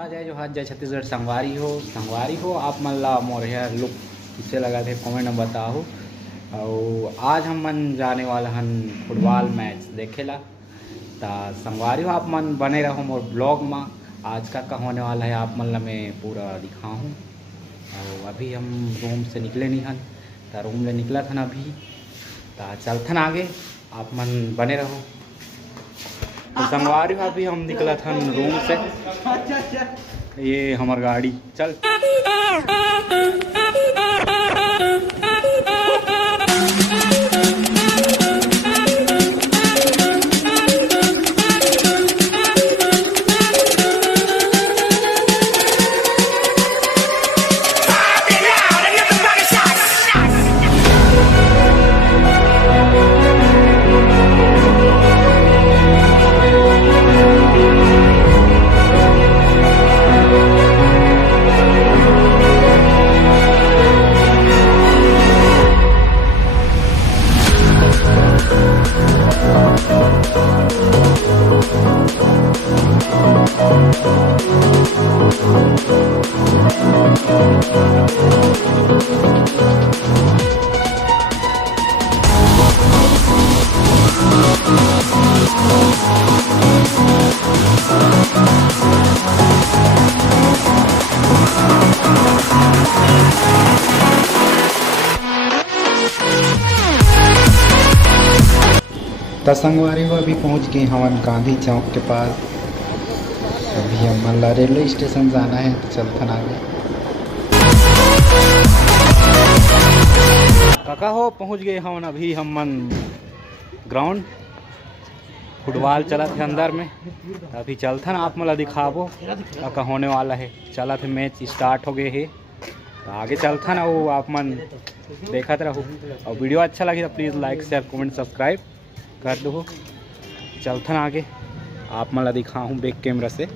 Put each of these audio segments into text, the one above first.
आज है जो हाथ जय छत्तीसगढ़ संगवारी हो आप मन ला मोर हेयर लुक किसे लगा थे कमेंट में बताओ। और आज हम मन जाने वाला हन फुटबॉल मैच देखेला। ता संगवारी हो आप मन बने रहो मोर ब्लॉग में। आज का होने वाला है आप मन ला मैं पूरा दिखाऊँ। और अभी हम रूम से निकले नहीं हन, ता रूम ले निकला था अभी, ता चलथन आगे आप मन बने रहो। तो संगवारी हो अभी हम निकला था रूम से, ये हमार गाड़ी चल। तो संगवारी हो अभी पहुंच गए हम गांधी चौक के पास। अभी हम रेलवे स्टेशन जाना है, तो चलथन आगे। काका हो पहुंच गए हम अभी हम ग्राउंड फुटबॉल चला थे अंदर में। अभी चलथन आप मला दिखाबो काका होने वाला है। चला थे मैच स्टार्ट हो गए है, तो आगे चलथन और आप मन देखते रहो। और वीडियो अच्छा लगे तो please like share comment subscribe कर दो। चलथन आगे आप मला दिखाऊँ बैक कैमरा से।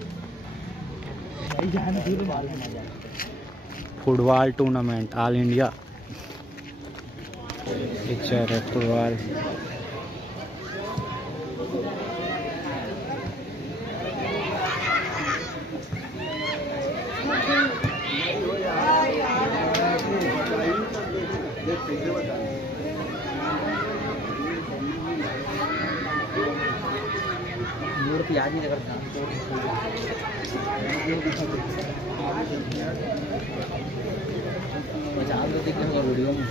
Football tournament all India picture है फुटबॉल। याद नहीं करता वीडियो में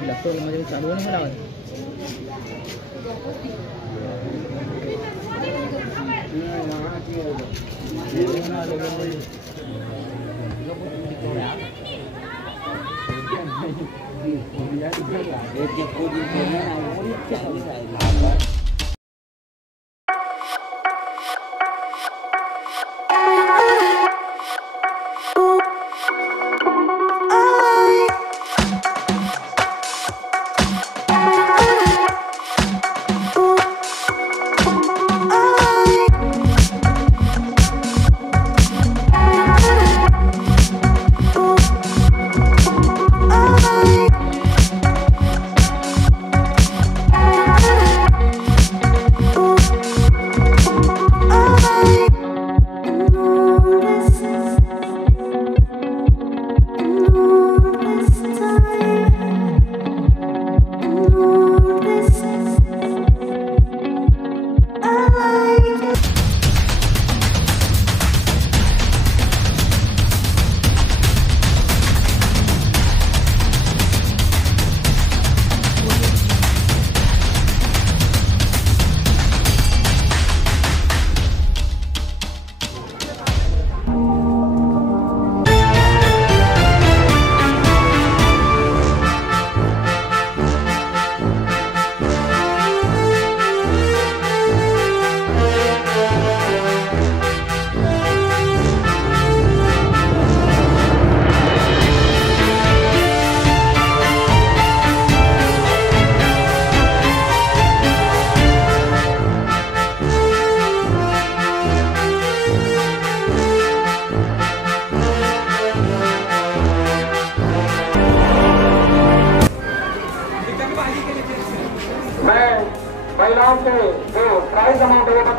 बिलासपुर में चालू होने वाला है।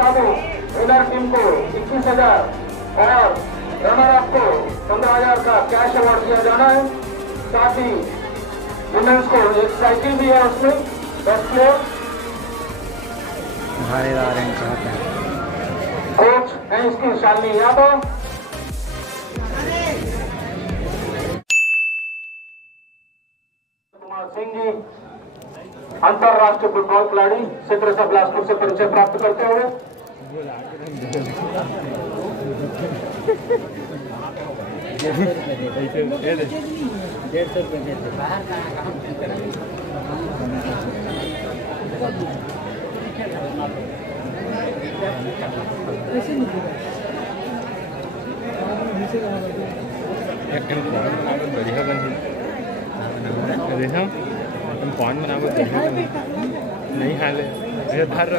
बाबू विनर टीम को 21,000 और रनर अप को 15,000 का कैश अवार्ड दिया जाना है। साथ ही विनर्स को एक साइकिल भी है, उसमें 10 प्लेयर। कोच है इसकी शालिनी यादव। कुमार सिंह जी अंतरराष्ट्रीय फुटबॉल खिलाड़ी क्षेत्र से बिलासपुर से परिचय प्राप्त करते हुए कौन बना नहीं हाल है धर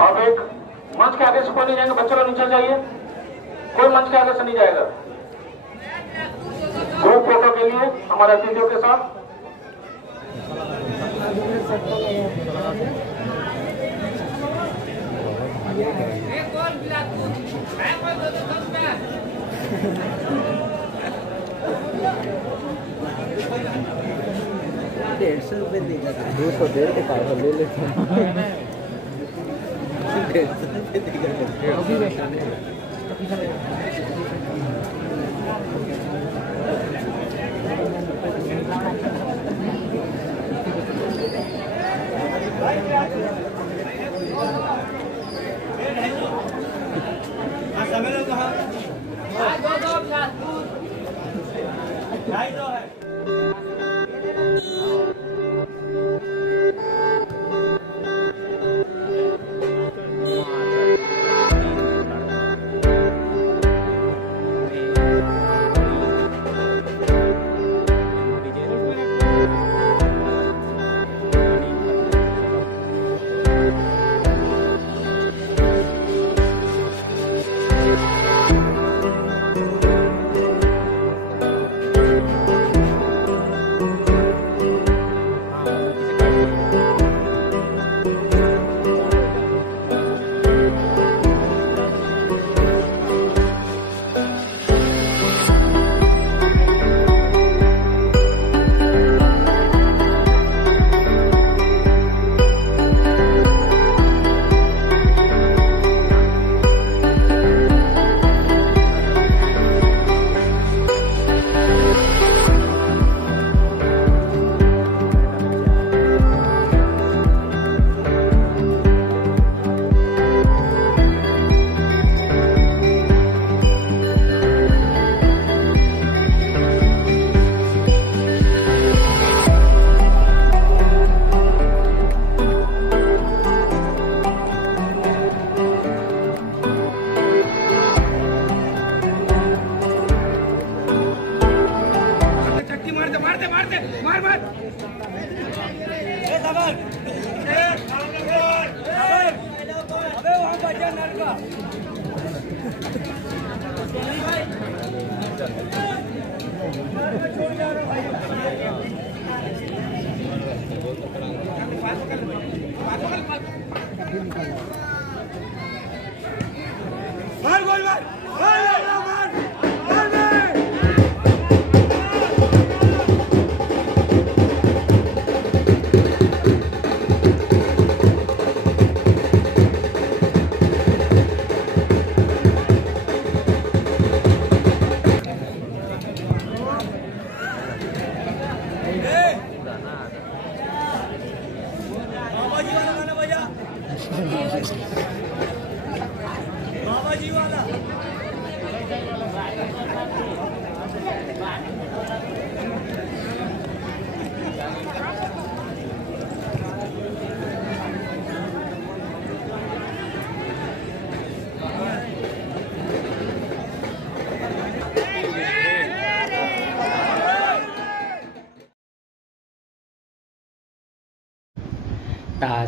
अब एक मंच के आगे से कोई नहीं जाएंगे, बच्चों लोग नीचे जाइए, कोई मंच के आगे से नहीं जाएगा। ग्रुप फोटो के लिए हमारे अतिथियों के साथ ₹150 देगा, 200 के पास ले लेते हैं।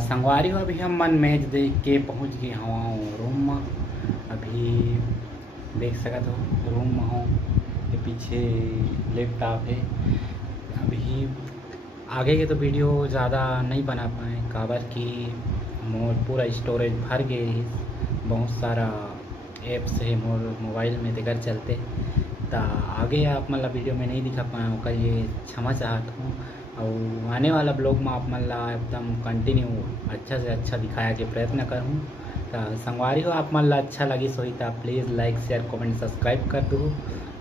संगवारी हो अभी हम मन मैच देख के पहुँच गए हवा रूम में। अभी देख सकत हो रूम में हो के पीछे लैपटॉप है। अभी आगे के तो वीडियो ज़्यादा नहीं बना पाए काबर कि मोर पूरा स्टोरेज भर गए है। बहुत सारा ऐप्स है मोर मोबाइल में तेकर चलते तो आगे आप मतलब वीडियो में नहीं दिखा पाए ओकर ये क्षमा चाहत हूँ। और आने वाला ब्लॉग में आप मतलब एकदम कंटिन्यू अच्छा से अच्छा दिखाया के प्रयत्न करूँ। तो संगवारी हो आप मतलब अच्छा लगी सोई तो please like share comment subscribe कर दो।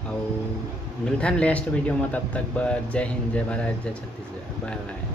और मिलथन नेक्स्ट वीडियो में, तब तक जय हिंद जय भारत जय छत्तीसगढ़, बाय बाय।